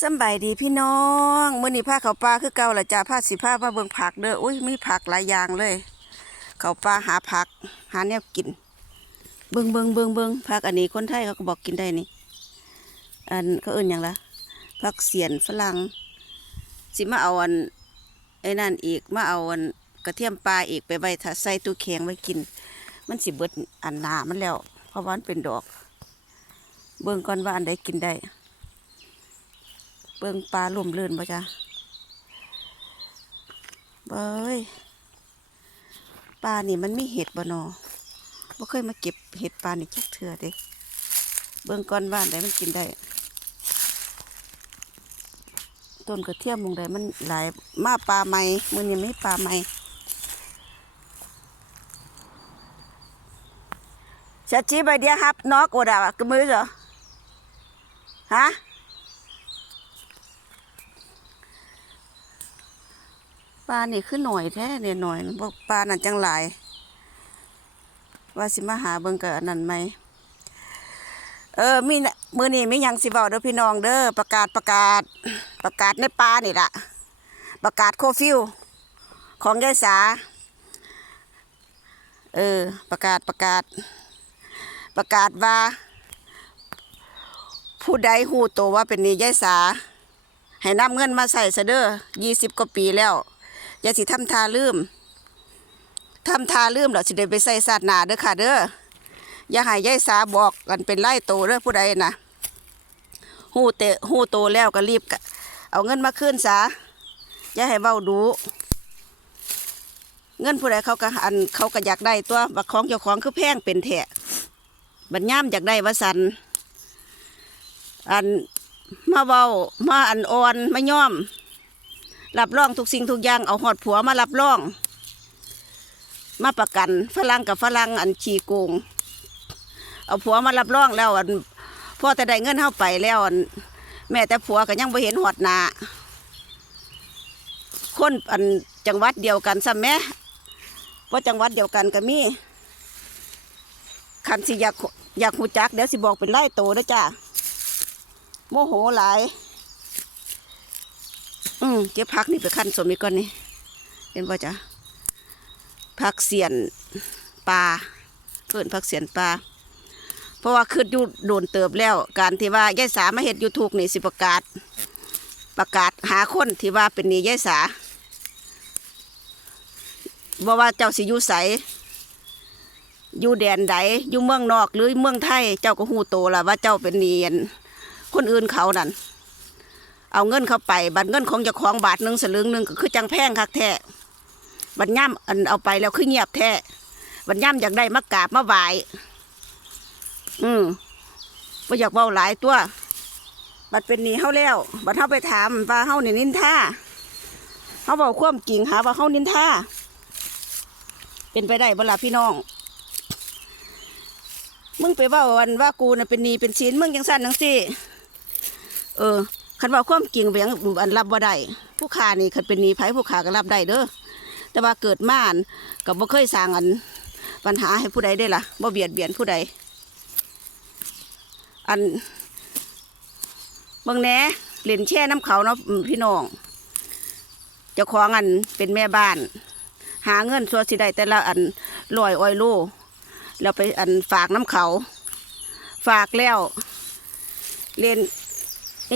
สบายดีพี่น้องมื้อนี้พาเขาปลาคือเก่าละจ้าพาสิพามาเบิ่งผักเด้ออุ้ยมีผักหลายอย่างเลย เขาปลาหาผัก หาแนวกิน เบิ่งเบิ่งเบิ่งเบิ่งผักอันนี้คนไทยเขาก็บอกกินได้นี่ อันเขาเอื่นหยังละผักเสียนฝรั่งสิมาเอาอันไอ้นั่นอีกมาเอาอันกระเทียมปลาอีกไปไว้ถ้าใส่ตู้แข็งไว้กิน มันสิเบิดอันหนามันแล้ว เพราะว่ามันเป็นดอก เบิ่งก่อนว่าอันใดกินได้ เบิ่งปลาลุ่มเลื่นบ่จ้ะเบ้ยปลานี่มันมีเห็ดบ่นอบ่เคยมาเก็บเห็ดปลานี่จักเถื่อเด้เบิ่งก่อนว่าอันใดมันกินได้ ต้นกระเทียมมงใดมันหลายมาปลาใหม่มื้อนี้ไม่ปลาใหม่ชัดจีไปเดียวครับนอกโอดาวกมือเหรอฮะ ปลานี่คือหน่อยแท้เนี่ยหน่อยนะบ่ปลานั่นจังหลาย ว่าสิมาหาเบิ่งกับอันนั้นไหมเออมีมือนี้มีหยังสิเว้าเด้อพี่น้องเด้อประกาศประกาศ ประกาศในป่านี่ละประกาศโคฟิวของยายสาเออ ประกาศประกาศ ประกาศว่า ผู้ใดหูโตวว่าเป็นนี้ยายสาให้นำเงินมาใส่ซะเด้อยี่สิบกว่าปีแล้ว อย่าสิทำทาลืมทำทาลืมแล้วสิได้ไปใส่ศาสนาเด้อค่ะ เด้ออย่าให้ยายสาบอกกันเป็นไล่โตเด้อผู้ใดนะหูเตะหูโตแล้วก็รีบเอาเงินมาคืนซะอย่าให้เว้าดูเงินผู้ใดเขาก็อันเขาก็อยากได้ตัวบักของเจ้าของคือแพงเป็นแทะบัดย่ามอยากได้ว่าสันอันมาเว้ามาอันอ่อนมาย่อม รับรองทุกสิ่งทุกอย่างเอาหอดผัวมารับรอง มาประกันฝรั่งกับฝรั่งอันขี่โกง เอาผัวมารับรองแล้วอันพ่อแต่ได้เงินเข้าไปแล้วอันแม่แต่ผัวก็ยังไม่เห็นหอดหนาคนอันจังหวัดเดียวกันซ้ำแม่เพราะจังหวัดเดียวกันก็มีคันสิอยากอยากหูจัก เดี๋ยวสิบอกเป็นไล่โตนะจ้าโมโหหลาย อืมเก็บพักนี่ไปขั้นสมนี่ก่อนนี่เห็นป่ะจ๊ะพักเสียนปลาเพื่อนพักเสียนปลาเพราะว่าคืดอยู่โดนเติบแล้ว การที่ว่ายายสามาเฮ็ดยูทูกนี่สิประกาศ ประกาศหาคนที่ว่าเป็นนี่ยายสาบ่ว่าเจ้าสิยูใสอยู่แดนใดอยู่เมืองนอกหรือเมืองไทย เจ้าก็หูโตละว่าเจ้าเป็นเนียน คนอื่นเขานั่น เอาเงินเข้าไปบัตรเงินของเจ้าของบาทหนึ่งสลึงหนึ่งก็คือจังแพงคักแท้บัตรย่ำอันเอาไปแล้วคือเงียบแท้บัตรย่ำอยากได้มากราบมาไหวอืมบ่อยากเบาหลายตัว บัตรเป็นหนี้เฮาแล้ว บัตรเฮาไปถามว่าเฮานี่นินท่าเฮาบอกความจริงหาว่าเฮานินท่าเป็นไปได้บ่ล่ะพี่น้องมึงไปว่าวันว่ากูน่ะเป็นหนีเป็นชิ้นมึงยังสั้นทั้งสี่เออ คันว่าความจริงเบียงอันรับบ่ได้ผู้ขานี่คันเป็นหนีไผผู้ขาก็รับได้เด้อแต่ว่าเกิดม่านกับบ่เคยสร้างอันปัญหาให้ผู้ใดได้ล่ะบ่เบียดเบียนผู้ใด อันบางแหนเล่นแช่น้ำเขาเนาะพี่น้องเจ้าของอันเป็นแม่บ้าน หาเงินส่วนสิได้แต่ละอันลอยอ้อยโลแล้วไปอันฝากน้ำเขา ฝากแล้วเรียน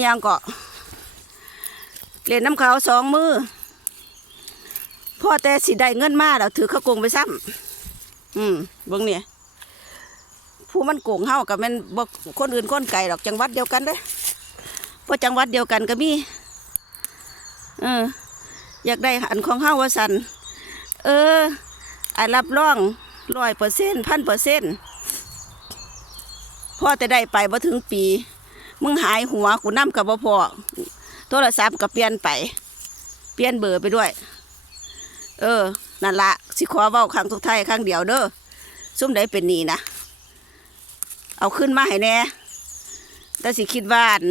ยังเก็เรียนน้ำเขาสองมือพ่อแต่สิได้เงินมาแล้วถือเขากงไปซ้ำอืมเบิ่งเนี่ยผู้มันโกงเฮากับแมันบกคนอื่นคนไก่ดอกจังหวัดเดียวกันเด้อเพราะจังหวัดเดียวกันก็มีเออ อยากได้อันของเฮาว่าสันเออไอ้รับรองร้อยเปอร์เซ็นต์พันเปอร์เซ็นต์พ่อแต่ได้ไปบ่ถึงปี มึงหายหัวกูนำกับบ่พอโทรศัพท์ก็เปลี่ยนไป เปลี่ยนเบอร์ไปด้วย เออ นั่นละสิขอเว้าครั้งทุกไทายครั้งเดียวเด้อซุ่มใดเป็นนี้นะ เอาขึ้นมาให้แน่ แต่สิคิดว่าน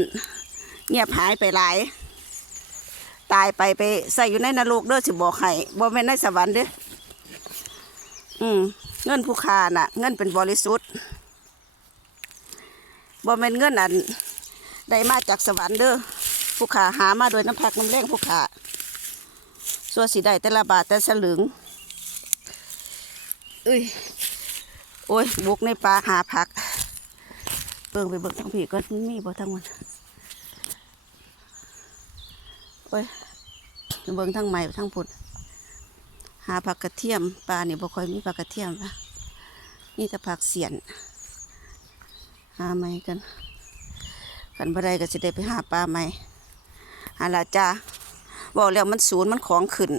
เงียบหายไปหลาย ตายไปไปใส่อยู่ในนรกเด้อสิบอกให้บ่แม่นในสวรรค์เด้ออืมเงินผู้ค้าน่ะ เงินเป็นบริสุทธิ์บ่แม่นเงินอัน ได้มาจากสวรรค์เด้อผู้ขาหามาโดยน้ำพักน้ำแรงผู้ขาส่วนสีได้แต่ละบาทแต่สลึงเอ้ยโอ้ยบุกในป่าหาผักเบิ่งไปเบิ่งทางผีก็มีบ่ทั้งมันโอ้ยเบิ่งทั้งใหม่ทั้งผุดหาผักกระเทียมปลาเนี่ยบ่ค่อยมีผักกระเทียมปะนี่แต่ผักเสียนหาใหมกัน กันบ่ได้ก็สิได้ไปหาปลาใหม่หาละจ้าบอกแล้วมันศูนย์มันของขึ้น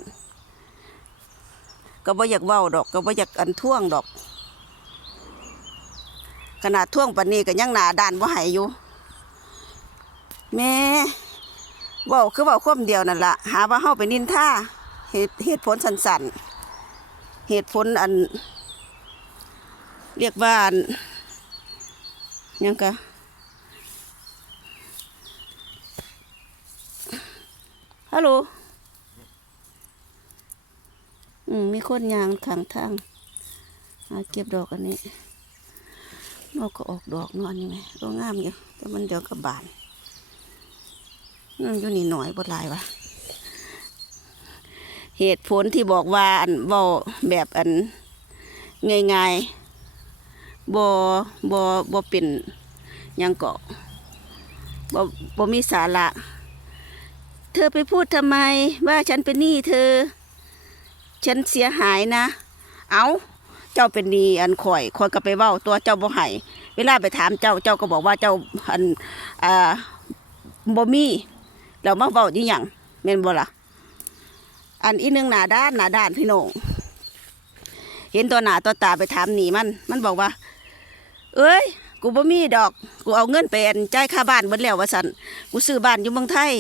ก็บ่อยากเว้าดอก ก็บ่อยากอันท่วงดอก ขนาดท่วงปานนี้ก็ยังหนาด้านบ่ใหายอยู่แม่เว้าคือเว้าความเดียวนั่นละหาว่าเฮาไปนินท่าเหตุเหตุผลสันๆเหตุผลอัน เรียกว่าอันยังกะ ฮัลโหล อืม มีคนยางขังทางหาเก็บดอกอันนี้นอกก็ออกดอกนอนนี่ไหมก็งามอยู่ แต่มันเดี๋ยวก็บานนั่นอยู่นี่หน่อยบดลายวะเหตุผลที่บอกว่าอันเว่แบบอันง่ายๆบ่บ่บ่เป็นยังเกาะบ่บ่มีสาระ เธอไปพูดทำไมว่าฉันเป็นหนี้เธอ ฉันเสียหายนะ เอาเจ้าเป็นหนี้อันข่อยข่อยก็ไปเว้าตัวเจ้าบ่ให้เวลาไปถามเจ้าเจ้าก็บอกว่าเจ้าอันอ่าบ่มีแล้วมาเว้าอีหยังแม่นบ่ล่ะอันอีนึงหน้าด้านหน้าด้านพี่น้องเห็นตัวหน้าตัวตาไปถามหนีมัน มันบอกว่า เอ้ยกูบ่มีดอก กูเอาเงินไปอันจ่ายค่าบ้านเบิดแล้วว่าซั่นกูซื้อบ้านอยู่เมืองไทย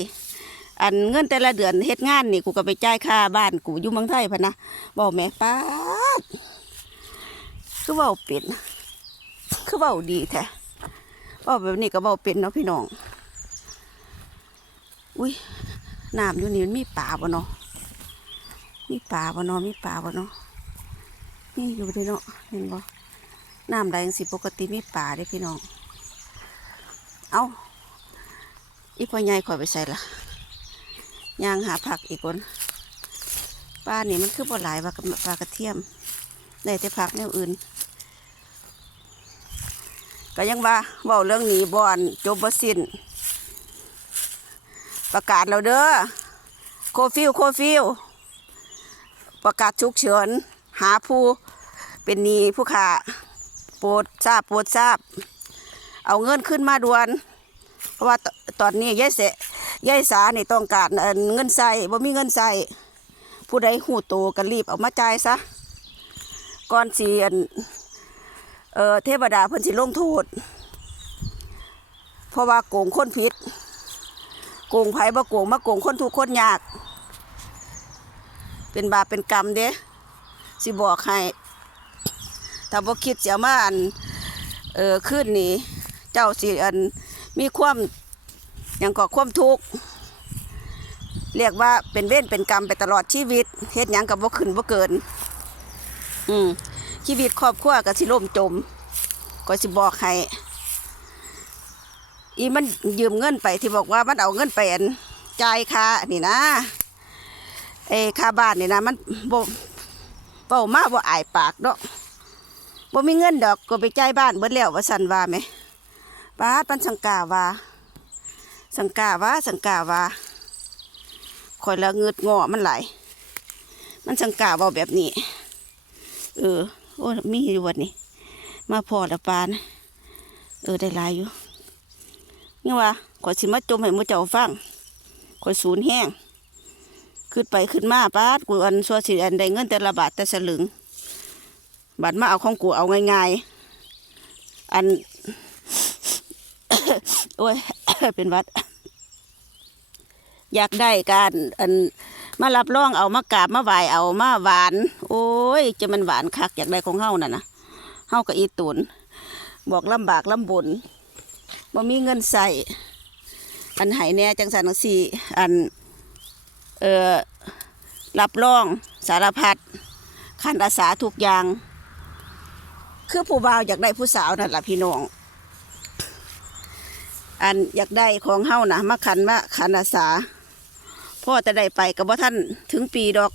อันเงินแต่ละเดือนเฮ็ดงานนี่กูก็ไปจ่ายค่าบ้านกูอยู่เมืองไทยพะนะบอกแม่ป้าคือเว้าเป็นคือเว้าดีแท้เว้าแบบนี้ก็เว้าเป็นเนาะพี่น้อง อุ้ยน้ำอยู่นี่มันมีป่าบ่เนาะมีป่าบ่เนาะมีป่าบ่เนาะนี่อยู่ด้เนาะเห็นบ่น้ำไหลจังสิปกติมีป่าเด้พี่น้อง เอาอีพ่อใหญ่ข่อยไปใส่ละ ย่างหาผักอีกคนป้านี่มันคือบ่หลายว่าปลากระเทียมได้แต่ผักแนวอื่น ก็ยังว่าเว้าเรื่องหนีบ่อนจบบ่สิ้น ประกาศแล้วเด้อโคฟิวโคฟิวประกาศฉุกเฉินหาผู้เป็นหนีผู้ขาโปรดทราบโปรดทราบ เอาเงินขึ้นมาด่วน เพราะว่าตตอนนี้ยายเส ยายสานี่ต้องการเงินใส่บ่มีเงินใส่ผู้ใดหูโตก็รีบเอามาจ่ายซะก่อนสิอันเออเทวดาเพิ่นสิลงโทษเพราะว่าโกงคนผิดโกงไผบ่โกงมาโกงคนทุกคนยาก เป็นบาปเป็นกรรมเด้สิบอกให้ถ้าบ่คิดสิเอามาอันเออขึ้นนี่เจ้าสิอันมีความ ย่างก่อความทุกข์เรียกว่าเป็นเว้นเป็นกรรมไปตลอดชีวิตเฮ็ดหยังกับบ่ขึ้นบ่เกิน อืมชีวิตครอบครัวก็สิล่มจมก็สิบอกให้อีมันยืมเงินไปที่บอกว่ามันเอาเงินไปอันจ่ายค่านี่นะเอ้ค่าบ้านนี่นะมันบ่เว้ามาบ่อายปากเนาะบ่มีเงินดอกก็ไปจ่ายบ้านเบิดแล้วว่าซั่นว่าไหมป้าปันสังกาว่า สังกาว่าสังกาว่าคอยละเงืดงอมันไหลมันสังกาว่าแบบนี้ เออโอ้มีอยู่วันนี้มาพอละปานเออได้ลายอยู่นี่ว่าขอยสิมาจมให้มือเจ้าฟังขอยศูนย์แห้งขึ้นไปขึ้นมาป้าดกูอันสัวสิอันได้เงินแต่ละบาทแต่สลึงบาทมาเอาของกูเอาง่ายๆอัน โอ้ยเป็นวัด อยากได้การอันมารับรองเอามากราบมาไหวเอามาหวาน โอ้ย จะมันหวานคักอยากได้ของเฮาน่ะนะเฮากับอีตุนบอกลำบากลำบนบ่มีเงินใส่อันไหแน่จังสันจังสี่อันเอ่อรับรองสารพัดคันอาสาทุกอย่าง คือผู้บ่าวอยากได้ผู้สาวนั่นล่ะพี่น้องอันอยากได้ของเฮานะมาขันมาขันอาสา พ่อจะได้ไปกับว่าท่านถึงปีดอก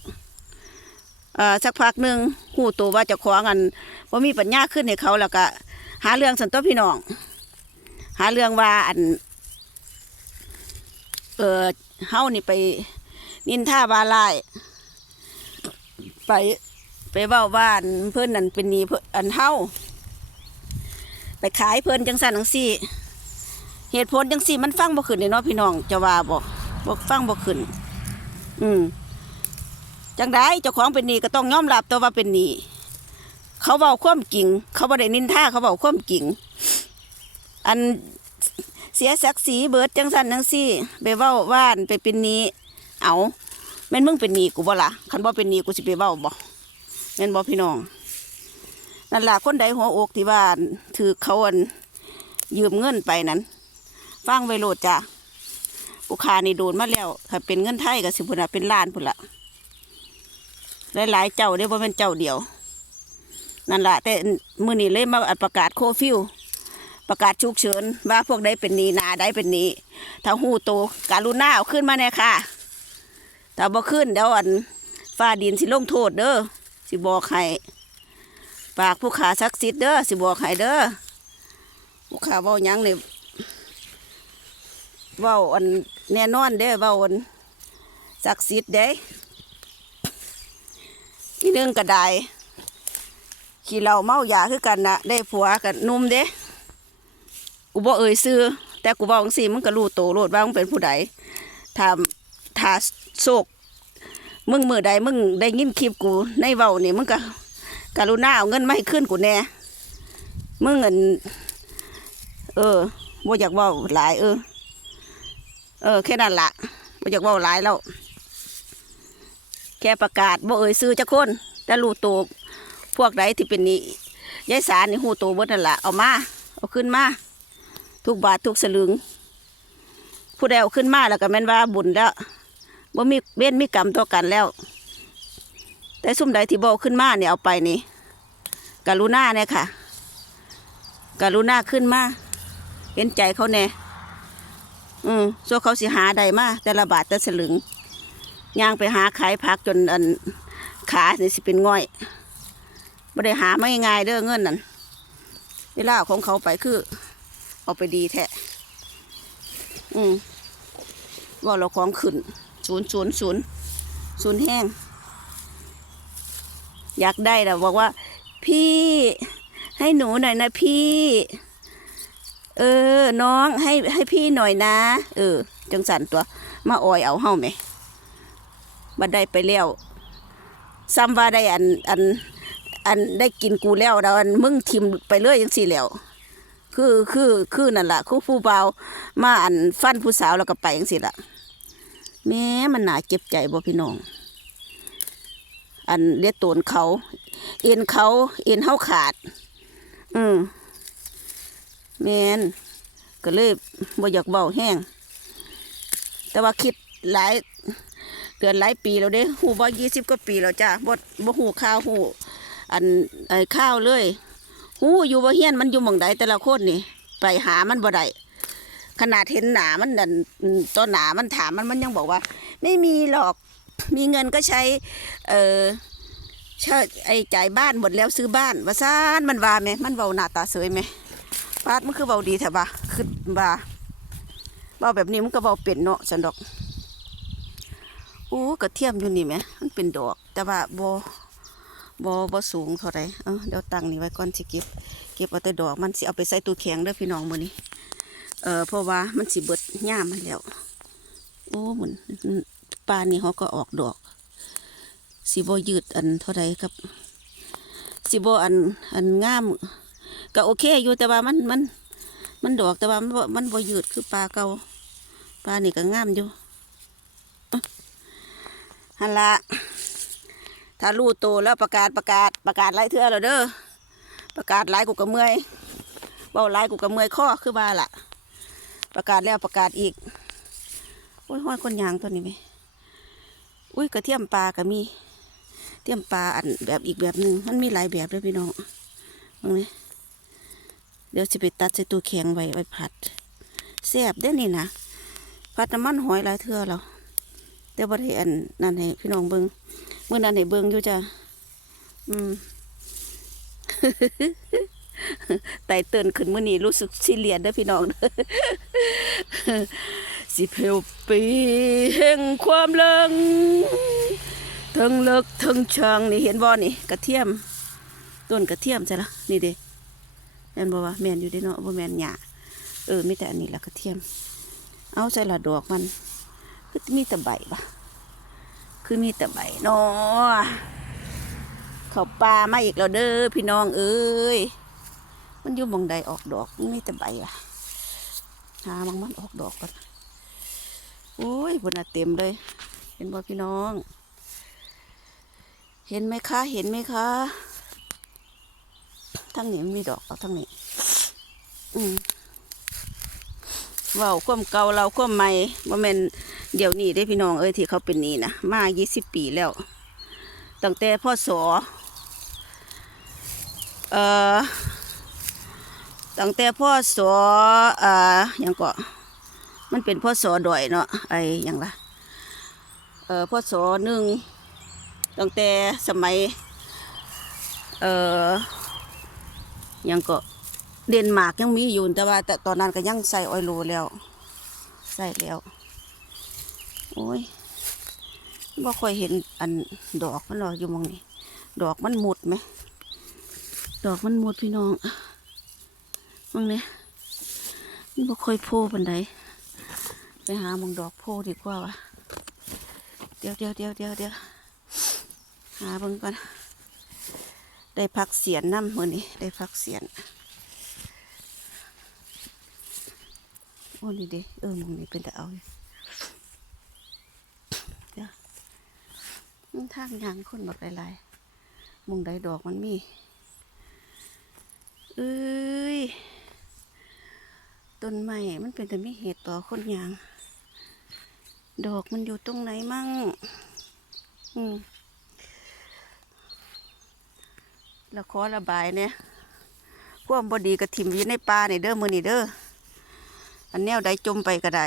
อ่อสักพักหนึ่งหูตัวว่าจะของอันว่ามีปัญญาขึ้นให้เขาแล้วก็หาเรื่องสันตัวพี่น้อง หาเรื่องว่าอัน เออเฮานี่ไป นินท่าบาลายไปไปเว้าว่านเพิ่อนนั่นเป็นนีเพิ่นอันเฮาไปขายเพิ่อนจังซั่นจังซี่ เหตุผลจังซี่มันฟังบ่ขึ้นเลยเนาะพี่น้องจะว่าบ่บ่ฟังบ่ขึ้น อืมจังได้เจ้าของเป็นหนี้ก็ต้องยอมรับตัวว่าเป็นหนี้เขาเว้าความจริงเขาบ่ได้นินท่าเขาเว้าความจริงอันเสียศักดิ์ศรีเบิดจังซั่นจังซี่ไปเว้าว่านไปเป็นหนี้เอาแม่นมึงเป็นหนี้กูบ่ล่ะคันบ่เป็นหนี้กูสิไปเว้าบ่แม่นบ่พี่น้องนั่นล่ะคนใดหัวอกที่ว่าถือเขาอันยืมเงินไปนั้นฟังไว้โลดจ้ะ ผู้ค้านี่โดนมาแล้ว ถ้าเป็นเงินไทยก็สิพุ่นน่ะเป็นล้านพุ่นละหลายๆเจ้าได้บ่เป็นเจ้าเดียว นั่นละแต่มื้อนี้เลยมาประกาศโคฟิวประกาศฉุกเฉินว่าพวกใดเป็นหนี้นาใดเป็นหนี้ถ้าหูโตการุณาเอาขึ้นมาแน่ค่ะถ้าบ่ขึ้นเดี๋ยวอันฟ้าดินสิลงโทษเด้อสิบอกให้ปากผู้ขาศักดิ์สิทธิ์เด้อสิบอกให้เด้อผู้ขาเว้ายังนี่เว้าอัน แน่นอนเด้เว้าอนศักดิ์สิทธิ์เด้อีนึงก็ได้ขี่เหล้าเมายาคือกันนะได้ผัวกันนุ่มเด้กูบ่เอ่ยซื้อ แต่กูบอกจังซี่มึงก็รู้โตโลดว่ามึงเป็นผู้ใดถ้าถ้าโศกมึงมือใดมึงได้ยินคลิปกูในเว้านี่มึงก็กรุณาเอาเงินมาให้ขึ้นกูแน่มึงเงินเออบ่อยากเว้าหลายเออ เออแค่นั้นละไม่อยากว่าหลายแล้ว แค่ประกาศบ่เอ่ยซื้อจะคนแต่รู้ตัวพวกใดที่เป็นนี้ยายสารนี่หูตัวเบิดนั่นละเอามา เอาขึ้นมา ทุกบาททุกสลึง ผู้ใดเอาขึ้นมาแล้วก็แม่นว่าบุญแล้วบ่มีเว้นมีกรรมต่อกันแล้ว แต่ซุ่มใดที่บ่เอาขึ้นมาเนี่ยเอาไปนี่กรุณาเนี่ยค่ะกรุณาขึ้นมา เห็นใจเขาแน่ อืมส่วนเขาสิหาได้มาแต่ละบาทแต่สลึงย่างไปหาขายผักจนอันขาเนี่สิเป็นง่อยไม่ได้หาไม่ง่ายเด้อเงินนั่นเวลาของเขาไปคือ เอาไปดีแท้อืมว่าเราของขึ้นศูนย์ศูนย์ศูนย์ศูนย์แห้ง อยากได้แต่บอกว่า พี่ให้หนูหน่อยนะพี่ เออ น้องให้ให้พี่หน่อยนะ เออ จังสันตัว มาออยเอาเฮาไหมบัดได้ไปแล้วซ้ำว่าได้อันอันอันได้กินกูแล้วเราอันมึงทิมไปเลยยังสี่แล้ว คือคือคือนั่นละคือผู้เบามาอันฟันผู้สาวแล้วก็ไปยังสี่ละแม้มันหนาเจ็บใจบ่พี่น้อง อันเลียตูนเขา เอ็นเขาเอ็นเฮาขาด อืม แมนก็เลยบ่อยากเบาแห้ง แต่ว่าคิดหลายเดือนหลายปีแล้วเด้หูบ่ยี่สิบกว่าปีแล้วจ้าบ่บ่หูข้าวหูอันไอ้ข้าวเลยหูอยู่บ่เฮียนมันอยู่หม่องใดแต่ละคนนี่ ไปหามันบ่ได้ขนาดเห็นหนามันนั่นอืมตอนหนามันถามมันมันยังบอกว่า ไม่มีหรอกมีเงินก็ใช้ เออเช่าไอ้จ่ายบ้านหมดแล้วซื้อบ้านว่าซ่านมันว่าไหมมันเว้าหน้าตาสวยไหม ปาดมันคือเบาดีแถบะคือบ่าเบาแบบนี้มันก็เบาเป็นเนาะสันดอกโอ้กระเทียมอยู่นี่ไหมมันเป็นดอก แต่ว่าบอบอบสูงเท่าไรเออเดี๋ยวตั้งนี่ไว้ก่อนสิเก็บ เก็บเอาแต่ดอกมันสิเอาไปใส่ตู้แข็งเด้อพี่น้องมือนี้เออเพราะว่ามันสิเบิดย่ามมันแล้ว โอ้หมุนปลานี่เขาก็ออกดอกสิบ่ยืดอันเท่าไรครับสิบ่อันอันงาม ก็โอเคอยู่แต่ว่ามันมัน มันดอกแต่ว่ามันบ่มันบ่ยืดคือปลาเก่าปลานี่ก็งามอยู่อะฮันละถ้ารู้โตแล้วประกาศประกาศประกาศไล่เทื่อแล้วเด้อประกาศไล่กูก็เมื่อยเบาไล่กูก็เมื่อยข้อคือบ้าละประกาศแล้วประกาศอีกโอ้ยห้อยคนยางตัวนี้ไหมอุ้ยกระเทียมปลาก็มีเทียมปลาอันแบบอีกแบบหนึ่งมันมีหลายแบบเลยพี่น้องตรงนี้ เดี๋ยวจะไปตัดใส่ตู้แข็งไว้ไว้ผัดแซ่บเด้นี่นะผัดน้ำมันหอยหลายเทื่อแล้วแต่บ่ได้อันนั่นให้พี่น้องเบิ่งมื้อนั้นให้เบิงอยู่จ้ะอืมไต่เตือนขึ้นเมื้อนี้รู้สึกสิเลียดเด้อพี่น้องเด้อสิเฮวปีแห่งความลังทั้งเลิกทั้งช่างนี่เห็นบ่นี่กระเทียม ต้นกระเทียมใช่ละนี่เด้ แม่นบ่ว่าแม่นอยู่เด้เนาะบ่แม่นหญ้าเออมีแต่อันนี้ละกระเทียม เอาใส่ละดอกมันคือมีแต่ใบปะคือมีแต่ใบเนาะเขาปลามาอีกแล้วเด้อพี่น้องเอ้ยมันอยู่หมองใดออกดอกมันมีแต่ใบอะหาบางมันออกดอกก่อนโอ้ยบนน่ะเต็มเลย เห็นบ่พี่น้อง เห็นไหมคะ เห็นไหมคะ ทั้งนี้มันมีดอกเอาทั้งนี้ อืมว้าความเก่าเราความใหม่บ่แม่นเดี๋ยวนี้ได้พี่น้องเอ้ยที่เขาเป็นนี่นะมา20ปีแล้ว ตั้งแต่พ่อสอเอ่อตั้งแต่พ่อสอเอ่อยังก็มันเป็นพ่อสอดอยเนาะไอ้ยังละเอ่อพ่อสอหนึ่งตั้งแต่สมัย เอ่อ ยังก็เดนมาร์กยังมีอยู่แต่ว่า แต่ตอนนั้นก็ยังใส่ออยล์โลแล้ว ใส่แล้ว โอ้ยบ่ค่อยเห็นอันดอกมันหรออยู่มองนี้ ดอกมันหมดไหม ดอกมันหมดพี่น้องมองเนี่ยมันบ่ค่อยโพปันใดไปหามองดอกโพดีกว่าวะเดี๋ยวเดี๋ยวเดี๋ยวเดี๋ยวเดี๋ยวหาเบิ่งก่อน ได้พักเสียนน้ำมือนี้ได้พักเสียนโอ้นี่เด้เออมองนี้เป็นแต่เอาอยู่เดี๋ยวมันทางยางคนบักหลายๆมองใดดอกมันมีเอ้ยต้นไม้มันเป็นแต่ไม่เหตุต่อคนยาง ดอกมันอยู่ตรงไหนมั่ง อืม แล้วขอระบายเนี่ยความบดีกระถิ่มอยู่ในป่าเนี่ยเด้อมือนี่เด้ออันแนวใดจมไปก็ได้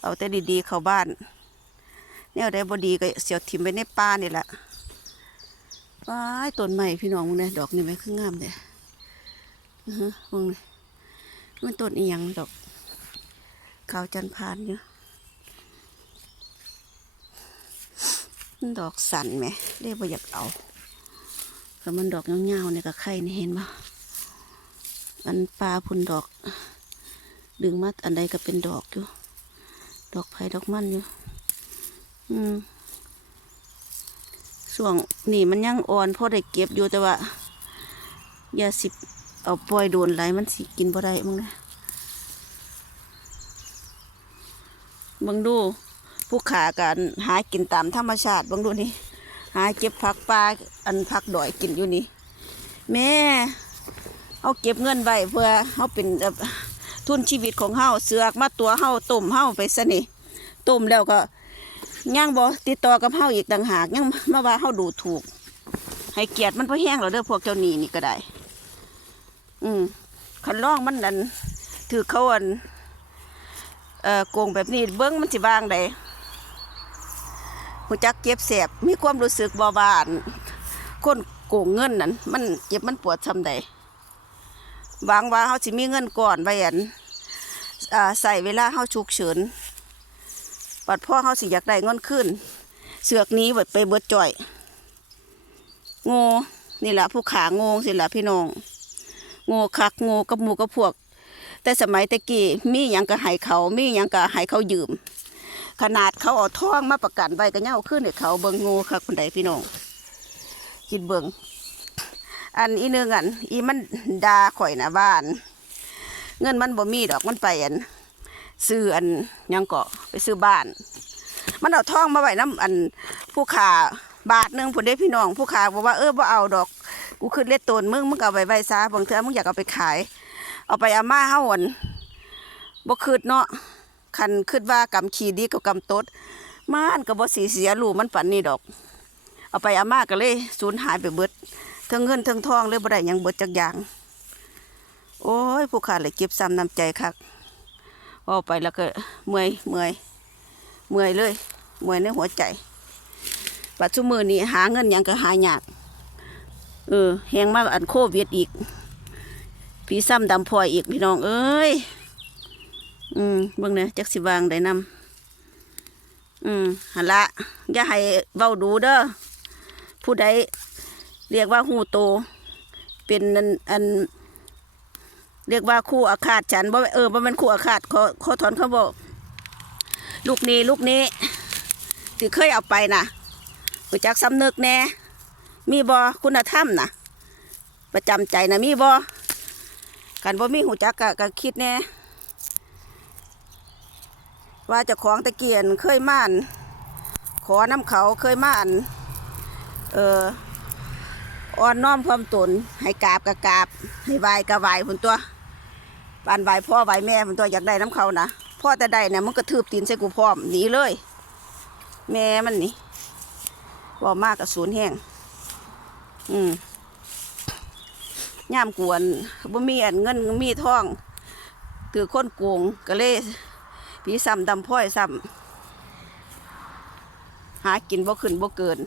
เอาแต่ดีๆเข้าบ้าน แนวใดบ่ดีก็เสียวถิ่มไปในป่านี่แหละว้ายต้นใหม่พี่น้องมึงเนี่ยดอกนี่ไหมคืองามเด้อือฮะมึงมันต้นอีหยังดอกขาวจันทร์พานอยู่ดอกสันไหมเรียกว่าอยากเอา แต่มันดอกเงาๆเนี่ยกับไข่นี่เห็นปะอันปลาพุ่นดอก ดึงมาอันใดก็เป็นดอกอยู่ ดอกไผ่ดอกมันอยู่ อืมส่วงนี่มันยังอ่อนพอได้เก็บอยู่แต่ว่าอย่าสิบเอาปล่อยโดนไหลมันสิกินบ่ได้มึงนะบังดูผู้ขากันหากินตามธรรมชาติบังดูนี่ หาเก็บผักปลาอันผักดอยกินอยู่นี่แม่เอาเก็บเงินไว้เพื่อเขาเป็นทุนชีวิตของเฮาเสือกมาตัวเฮาต้มเฮาไปซะนี่ต้มแล้วก็ย่างบ่ติดต่อกับเฮาอีกต่างหากยังมาว่าเฮาดูถูก ให้เกียรติมันพอแห้งแล้วเด้อพวกเจ้าหนี้นี่ก็ได้ อืมคันล่องมันดันถือเขาอันเอ่อโกงแบบนี้เบิ้งมันสิบางใด หูจักเจ็บแสบมีความรู้สึกบ่บานคนโกงเงินนั่นมันเจ็บมันปวดซำใดหวังว่าเขาสิมีเงินก่อนไว้อันอ่าใส่เวลาเขาฉุกเฉินปัดพ่อเขาสิอยากได้เงินขึ้น เสือกนี้ไว้ไปเบิดจ่อยโง่นี่แหละผู้ขาโง่สิละพี่น้องโง่คักโง่กับหมูกับพวก แต่สมัยตะกี้มีหยังก็ให้เขามีหยังก็ให้เขายืม ขนาดเขาเอาทองมาประกันไว้ก็เงาขึ้นให้เขาเบิงง่คักคนใดพี่น้องคิดเบิงอันอีนึงอัน อีมันดาข่อยนะบ้าน เงินมันบ่มีดอกมันไปอันซื้ออันยังเกาะไปซื้อบ้าน มันเอาทองมาไว้น้ำอันผู้ขาบาทหนึ่งผลได้พี่น้อง ผู้ขาบอกว่าเออบ่เอาดอก กูขึ้นเล็ดตนมึงมึงก็เอาไปไว้ซะบางเทื่อมึงอยากเอาไปขาย เอาไปอาม่าเฮาอันบ่คืดเนาะ คันคืดว่ากำขีดีกับกำตดมันก็บ่สีเสียลูกมันปันนี่ดอก เอาไปอาม่าก็เลยสูญหายไปเบิดทั้งเงินทั้งทองเลยบ่ได้ยังเบิดจักอย่าง โอ้ยผู้ขาเลยเก็บซ้ำน้ำใจคักเว่าไปแล้วก็เมื่อยเมื่อยเมื่อยเลยเมื่อยในหัวใจปัจจุบันนี้หาเงินยังก็หายากเออแหงมากอันโควิดอีก พี่ซ้ำดำพลอยอีกพี่น้องเอ้ย อืมเบิ่งเนี่ยจักสิวางได้นำอืมหันละอย่าให้เว้าดูเด้อผู้ใดเรียกว่าหูโต เป็นอันอัน เรียกว่าคู่อาฆาตฉันบ่เออบ่แมันคู่อาฆาตขอขอถอนเขาบอกลูกนี้ลูกนี้ที่เคยเอาไปนะรู้จักสำนึกแน่มีบอคุณธรรมนะประจำใจนะมีบอกันบ่มีหูจักกะก็คิดแน่ ว่าจะของตะเกียนเคยม่านขอน้ำเขาเคยม่านเอออ่อนน้อมความตนให้กราบกะกราบให้ไหวกะไหวผนตัวปานไหวพ่อไหวแม่ผนตัวอยากได้น้ำเขานะพ่อแต่ได้เนี่ยมันก็ทืบตีนใส่กูพร้อมหนีเลย แม่มันนี่ว่ามากกับศูนย์แห้งอืมย่ามกวนบ่มีอันเงินมีทองถือคนโกงก็เลย ผีซ้ำดำพ้อยซ้ำหากินบ่ขึ้นบ่เกิน